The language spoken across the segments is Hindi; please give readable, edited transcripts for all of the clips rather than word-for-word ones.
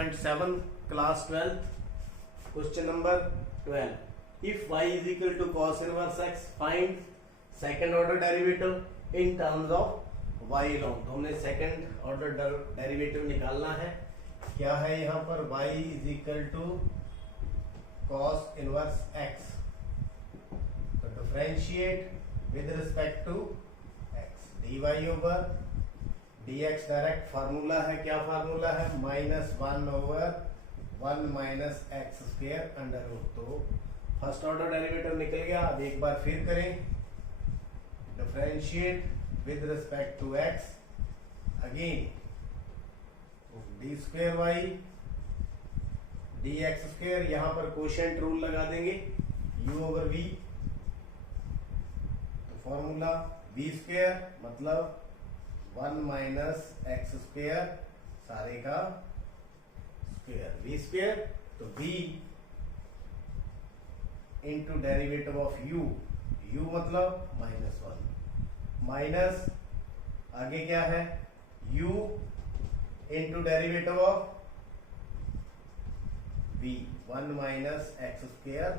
3.7 class 12 question number 12 if y is equal to cos inverse x find second order derivative in terms of y long. तो हमने सेकंड ऑर्डर डेरिवेटिव निकालना है। क्या है यहाँ पर y is equal to cos inverse x। तो differentiate with respect to x dy over dx direct formula है। क्या फार्मूला है? -1 over 1 minus x square under root. तो फर्स्ट ऑर्डर डेरिवेटिव निकल गया। अब एक बार फिर करें, differentiate with respect to x again d square y d x square. यहां पर कोशेंट रूल लगा देंगे u ओवर v। तो फॉर्मूला v स्क्वायर मतलब 1 माइनस एक्स स्क्वायर सारे का स्क्वायर v स्क्वायर। तो v into derivative of u, u मतलब -1 माइनस आगे क्या है u into derivative of v 1 minus x square.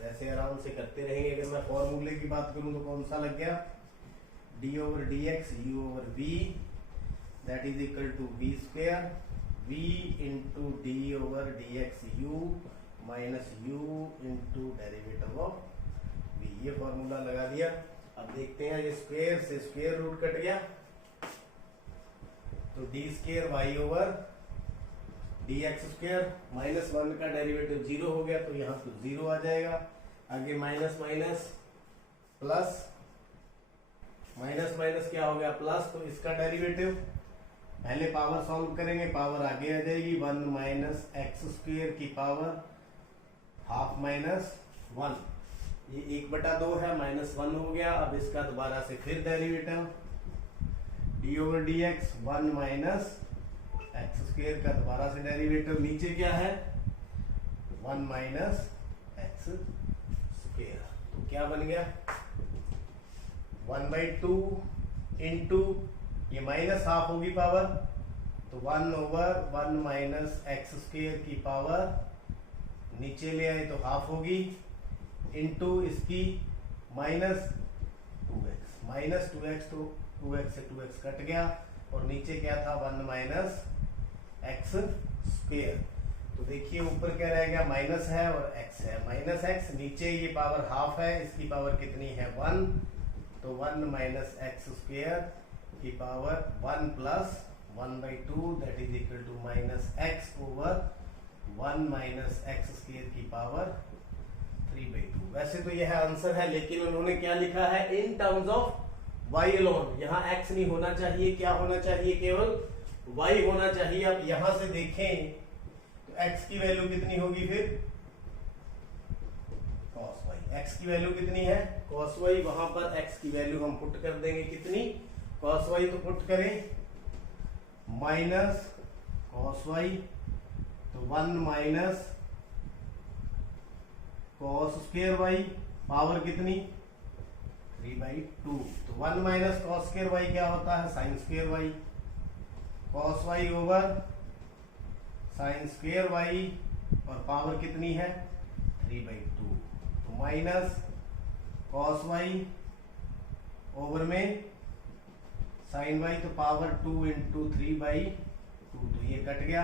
वैसे आराम से करते रहेंगे। अगर मैं फॉर्मूले की बात करूं तो कौन सा लग गया? d over d x u over v that is equal to v square v into d over d x u minus u into derivative of v। ये फॉर्मूला लगा दिया। अब देखते हैं, ये स्क्वायर से स्क्वायर रूट कट गया तो d square y over d x square -1 का डेरिवेटिव 0 हो गया तो यहाँ तो 0 आ जाएगा। आगे minus minus plus, minus minus क्या हो गया प्लस। तो इसका डेरिवेटिव पहले पावर सॉल्व करेंगे, पावर आगे आ जाएगी 1 माइनस एक्स स्क्वायर की पावर हाफ माइनस 1। ये 1/2 है, -1 हो गया। अब इसका दोबारा से फिर derivative D over d x 1 minus x square का दोबारा से डेरिवेटिव। नीचे क्या है 1 माइनस एक्स स्क्वायर। तो क्या बन गया 1/2 इंटू ये माइनस हाफ होगी पावर तो 1 ओवर 1 माइनस एक्स स्क्वायर की पावर नीचे ले आए तो हाफ होगी इंटू इसकी -2x तो 2x से 2x कट गया और नीचे क्या था 1 माइनस एक्स स्क्वायर। तो देखिए ऊपर क्या रह गया माइनस है और x है, माइनस x नीचे ये पावर हाफ है, इसकी पावर कितनी है 1। तो 1 माइनस एक्स स्क्वायर की power 1 plus 1/2 that is equal to minus x over 1 minus x square की पावर 3/2। वैसे तो यह आंसर है, लेकिन उन्होंने क्या लिखा है इन टर्म्स ऑफ y अलोन। यहाँ x नहीं होना चाहिए, क्या होना चाहिए केवल y होना चाहिए। अब यहां से देखें तो x की वैल्यू कितनी होगी फिर cos y। x की वैल्यू कितनी है cos y। वहां पर x की वैल्यू हम पुट कर देंगे कितनी cos y। तो पुट करें माइनस cos y तो 1 minus cos square y power कितनी 3/2। तो 1 माइनस cos स्क्वायर y क्या होता है sin square y। cos y over sin square y और पावर कितनी है 3/2। तो माइनस cos y ओवर में sin y तो पावर 2 इंटू 3/2। तो ये कट गया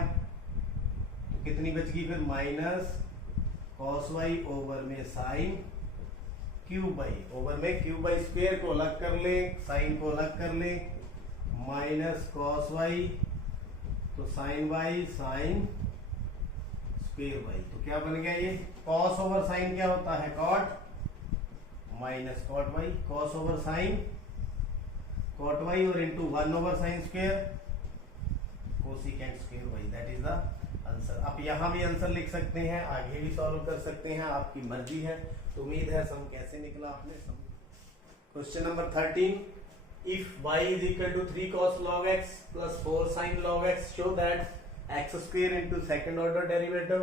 तो कितनी बच गई फिर माइनस cos y ओवर में sin क्यूब y ओवर में क्यूब y स्क्वायर को अलग कर ले, sin को अलग कर ले, माइनस cos y तो sin y sin square y। तो क्या बन गया ये cos ओवर sin क्या होता है cot minus cot y, cos over sin cot y और into 1 over sin square cosecant square y that is the answer. आप यहां भी आंसर लिख सकते हैं, आगे भी सॉल्व कर सकते हैं, आपकी मर्जी है। तो उम्मीद है सम कैसे निकला आपने sum. Question number 13 if y is equal to 3 cos log x plus 4 sin log x show that x square into second order derivative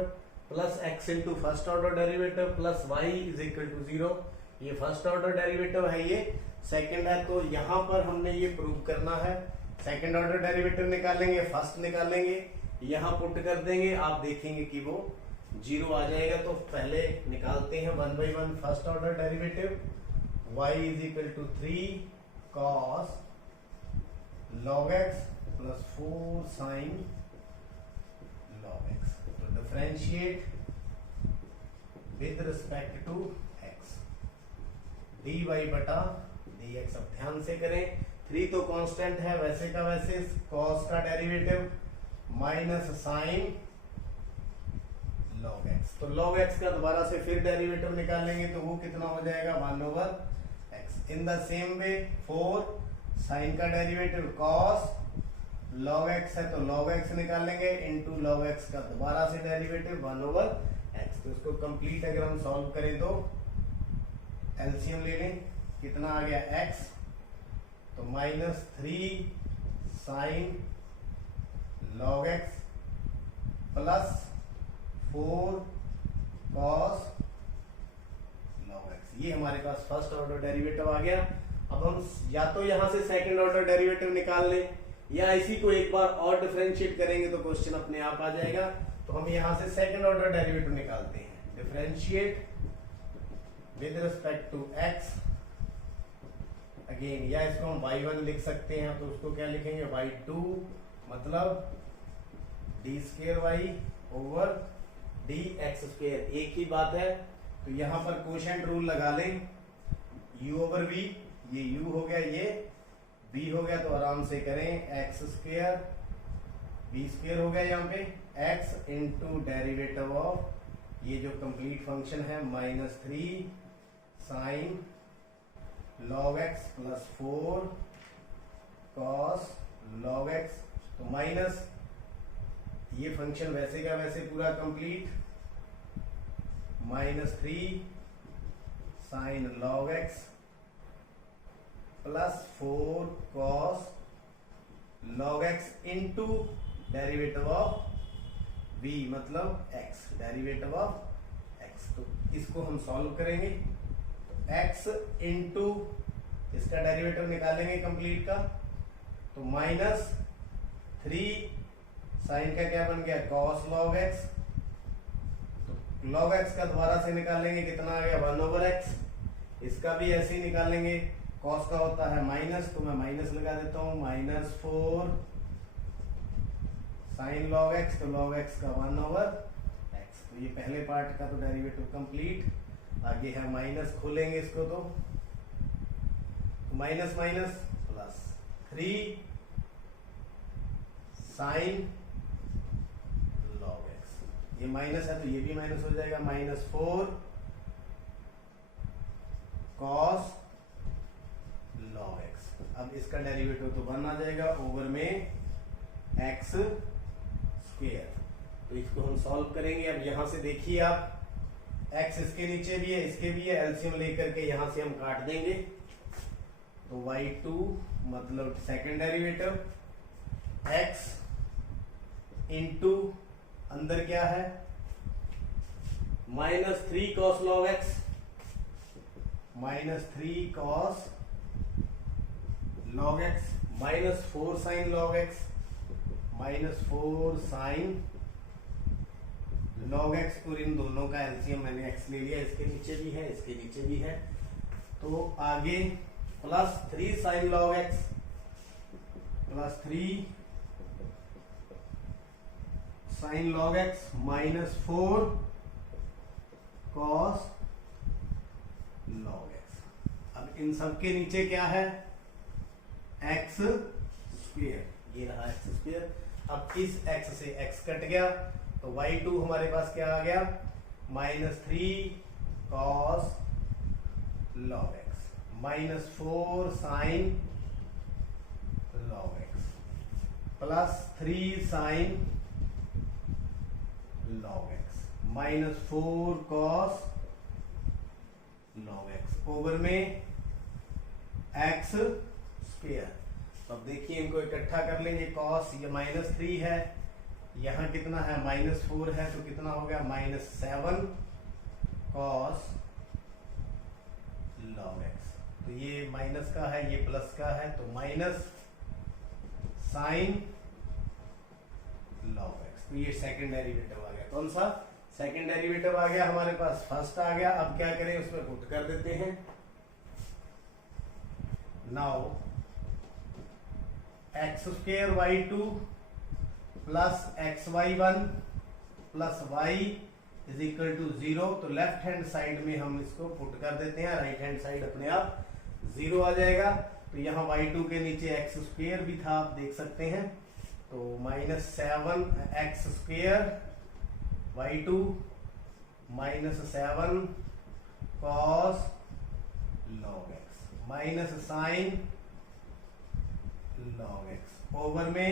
plus x into first order derivative plus y is equal to 0। ये फर्स्ट ऑर्डर डेरिवेटिव है, ये सेकेंड है। तो यहां पर हमने ये प्रूव करना है। सेकेंड ऑर्डर डेरिवेटिव निकालेंगे, फर्स्ट निकालेंगे, यहां पुट कर देंगे, आप देखेंगे कि वो 0 आ जाएगा। तो पहले निकालते हैं 1/1 first order derivative. y is equal to 3 cos log x plus 4 sin log x। तो differentiate with respect to x, dy बटा dx। अब ध्यान से करें, 3 तो कांस्टेंट है वैसे का वैसे, cos का derivative minus sine log x। तो log x का दोबारा से फिर डेरिवेटिव निकालेंगे तो वो कितना हो जाएगा 1/x। In the same way 4 sine का डेरिवेटिव cos log x है तो log x निकालेंगे इनटू log x का दोबारा से डेरिवेटिव 1/x। तो इसको कंप्लीट अगर हम सॉल्व करें तो एलसीएम ले लें, कितना आ गया x, तो -3 sine log x plus 4 cos log x। ये हमारे पास फर्स्ट ऑर्डर डेरिवेटिव आ गया। अब हम या तो यहां से सेकंड ऑर्डर डेरिवेटिव निकाल लें या इसी को एक बार और डिफरेंशिएट करेंगे तो क्वेश्चन अपने आप आ जाएगा। तो हम यहां से सेकंड ऑर्डर डेरिवेटिव निकालते हैं, differentiate with respect to x again, या इसको हम y1 लिख सकते हैं, तो उसको क्या लिखेंगे y2 मतलब d2y ओवर dx²। एक ही बात है, तो यहां पर कोशेंट रूल लगा लें, u ओवर v, ये u हो गया, ये v हो गया, तो आराम से करें x² v² हो गया यहाँ पे x इंटू डेरिवेटिव ऑफ ये जो कंप्लीट फंक्शन है -3 sine log x plus 4 cos log x। तो माइनस ये फंक्शन वैसे का वैसे पूरा complete, -3 sine log x plus 4 cos log x into derivative of v मतलब x, डेरिवेटिव ऑफ x। तो इसको हम सॉल्व करेंगे, तो x इंटू इसका डेरिवेटिव निकालेंगे कंप्लीट का, तो -3 साइन का क्या बन गया cos log x। तो log x का दोबारा से निकालेंगे, कितना आ गया 1/x। इसका भी ऐसे ही निकालेंगे, cos का होता है माइनस, तो मैं माइनस लगा देता हूं, -4 साइन log x, तो log x का 1/x। तो ये पहले पार्ट का तो डेरिवेटिव कंप्लीट। आगे है माइनस, खोलेंगे इसको तो minus minus plus 3 sine log x। ये माइनस है तो ये भी माइनस हो जाएगा, -4 cos log x। अब इसका डेरिवेटिव तो 1 आ जाएगा ओवर में x²। तो इसको हम सॉल्व करेंगे। अब यहां से देखिए आप, x इसके नीचे भी है इसके भी है, एलसीएम लेकर के यहां से हम काट देंगे, तो y2 मतलब सेकंड डेरिवेटिव x इंटू अंदर क्या है -3 cos log x, -3 cos log x -4 sin log x, -4 sin log x। और इन दोनों का एलसीएम मैंने x ले लिया, इसके नीचे भी है इसके नीचे भी है, तो आगे +3 sin log x +3 sin log x -4 cos log x। अब इन सब के नीचे क्या है x², ये रहा x²। अब इस x से x कट गया तो y2 हमारे पास क्या आ गया -3 cos log x -4 sin log x +3 sin log x -4 cos log x over में x²। तो अब देखिए इनको इकट्ठा कर लेंगे, cos ये -3 है, यहाँ कितना है -4 है, तो कितना हो गया -7 cos log x। तो ये माइनस का है ये प्लस का है, तो माइनस साइन log x। तो ये सेकंड डेरिवेटिव आ गया। कौन सा सेकंड डेरिवेटिव आ गया हमारे पास, फर्स्ट आ गया। अब क्या करें, उसमें पुट कर देते हैं। Now x square y two plus x y one plus y is equal to 0। तो लेफ्ट हैंड साइड में हम इसको पुट कर देते हैं, राइट हैंड साइड अपने आप 0 आ जाएगा। तो यहाँ y2 के नीचे एक्स स्क्वेयर भी था, आप देख सकते हैं। तो -7 x square y2 -7 cos log x minus sine log x over में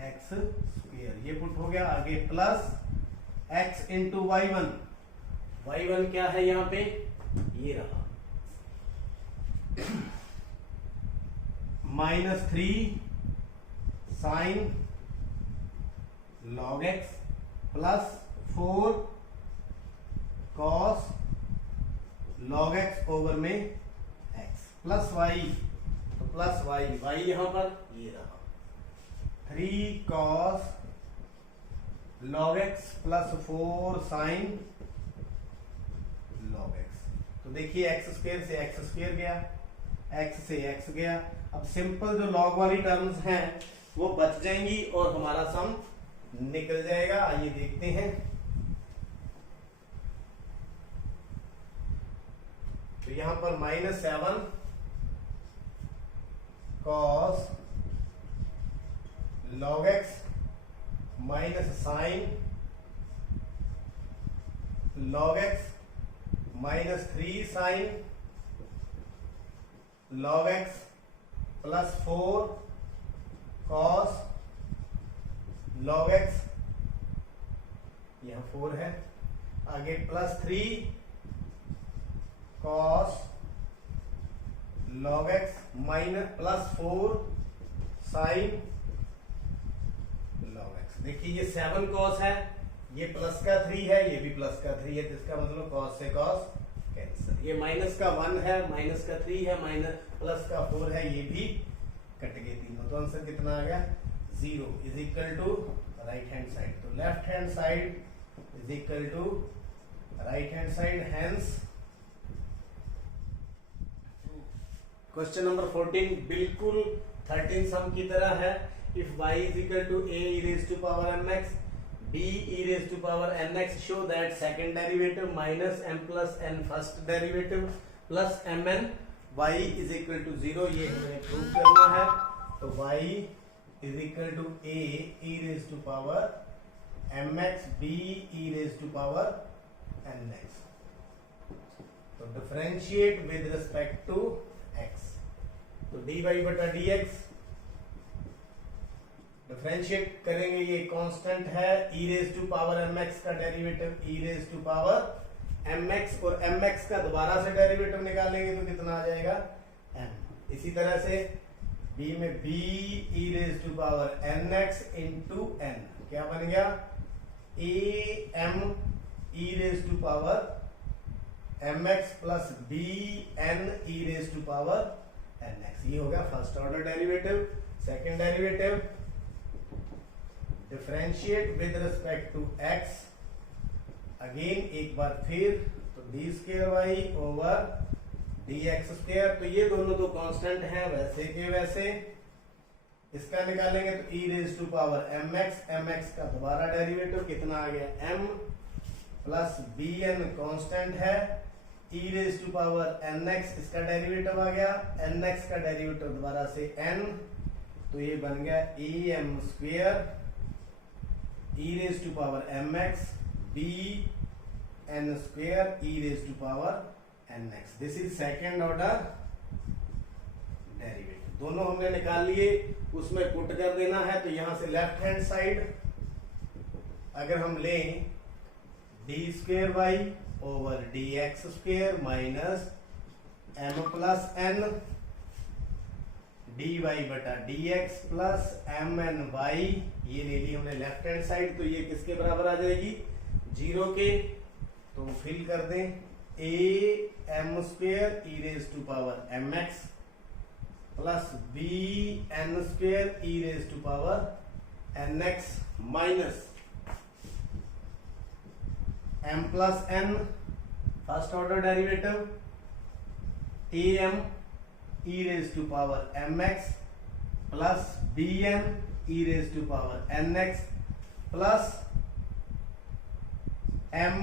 एक्स स्क्वेयर, ये पुट हो गया। आगे plus x into y1, y1 क्या है यहाँ पे, ये रहा -3 sine log x plus 4 cos log x over में x प्लस y, तो प्लस y यहां पर ये रहा 3 cos log x plus 4 sine log x। तो देखिए x स्क्वेयर से x स्क्वेयर गया, x से x गया। अब सिंपल जो लॉग वाली टर्म्स हैं वो बच जाएंगी और हमारा सम निकल जाएगा। आइए देखते हैं। तो यहां पर -7 cos log x minus sine log x -3 sine log x plus 4 cos log x, यहां 4 है। आगे plus 3 cos log x minus plus 4 sine log x। देखिए ये 7 cos है, ये प्लस का 3 है, ये भी प्लस का 3 है, तो इसका मतलब cos से cos कैंसिल। ये माइनस का 1 है, माइनस का 3 है, माइनस प्लस का 4 है, ये भी कट गए तीनों। तो आंसर कितना आ गया 0 is equal to right hand side. तो left hand side is equal to right hand side, hence question number 14 बिल्कुल 13 सम की तरह है। If y is equal to a e raised to power mx b e raised to power nx, show that second derivative minus m plus n first derivative plus mn y is equal to 0, ये हमें प्रूव करना है। तो y is equal to a e raised to power mx b e raised to power nx। तो differentiate with respect to x, तो dy बटा dx डिफरेंशिएट करेंगे, ये कांस्टेंट है। e raise to power mx का डेरिवेटिव e raise to power mx, और mx का दोबारा से डेरिवेटिव निकालेंगे तो कितना आ जाएगा m। इसी तरह से b में b e raise to power nx into n क्या बन गया a m e raise to power mx plus b n e raise to power nx। ये हो गया first order derivative. Second derivative differentiate with respect to x, again एक बार फिर, तो d square y over d x square. तो ये दोनों तो कांस्टेंट हैं वैसे के वैसे, इसका निकालेंगे तो e raise to power mx का दोबारा डेरिवेटिव कितना आ गया m प्लस bn कांस्टेंट है, e raise to power nx इसका डेरिवेटिव आ गया, nx का डेरिवेटिव दोबारा से n, तो ये बन गया am square e raise to power mx b n square e raise to power nx। This is second order derivative. दोनों हमने निकाल लिए, उसमें पुट कर देना है। तो यहां से लेफ्ट हैंड साइड अगर हम लें d square y over d x square minus m plus n d y बटा d x plus m n y, ये ले ली हमने लेफ्ट हैंड साइड। तो ये किसके बराबर आ जाएगी 0 के। तो फिल कर दें A M square E raise to power M X plus B N square E raise to power nx minus m plus n first order derivative am e raise to power mx plus bm e raise to power nx plus m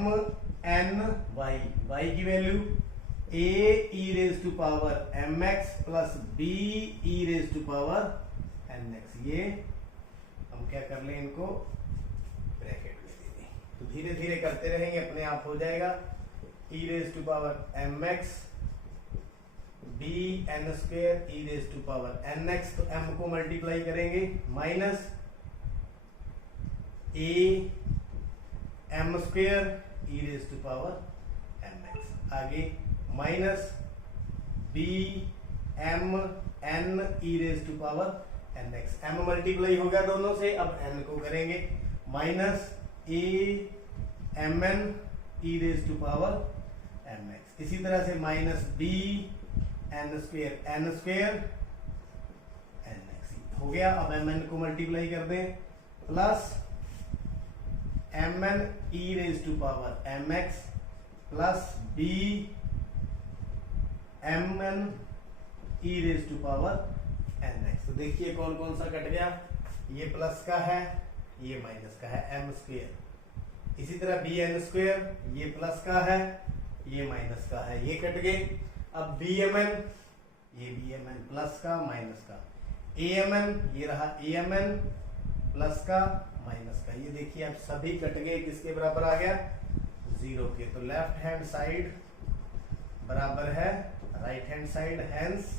n y की value a e raise to power mx plus b e raise to power nx। ये हम क्या कर लें, इनको ब्रैकेट में दे दें, तो धीरे धीरे करते रहेंगे, अपने आप हो जाएगा। e raise to power mx b n square e raise to power nx, तो m को मल्टीप्लाई करेंगे minus a m square e raise to power mx, आगे minus b m n e raise to power nx। m multiply हो गया दोनों से, अब n को करेंगे minus a m n e raise to power mx। इसी तरह से minus b n square nx हो गया। अब mn को मल्टीप्लाई कर दें plus mn e raise to power mx plus b mn e raise to power nx। तो देखिए कौन कौन सा कट गया, ये प्लस का है, ये माइनस का है m स्क्वेयर। इसी तरह बी एन स्क्वेयर, ये प्लस का है, ये माइनस का है, ये कट गए। अब बी एम एन, ये बी एम एन प्लस का माइनस का, ए एम एन, ये रहा ए एम एन प्लस का माइनस का, ये देखिए अब सभी कट गए, किसके बराबर आ गया, 0 के। तो लेफ्ट हैंड साइड बराबर है right hand side, hence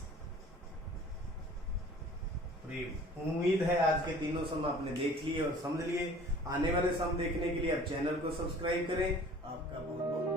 prove. उम्मीद है आज के तीनों सम आपने देख लिए और समझ लिए। आने वाले सम देखने के लिए आप चैनल को सब्सक्राइब करें। आपका बहुत बहुत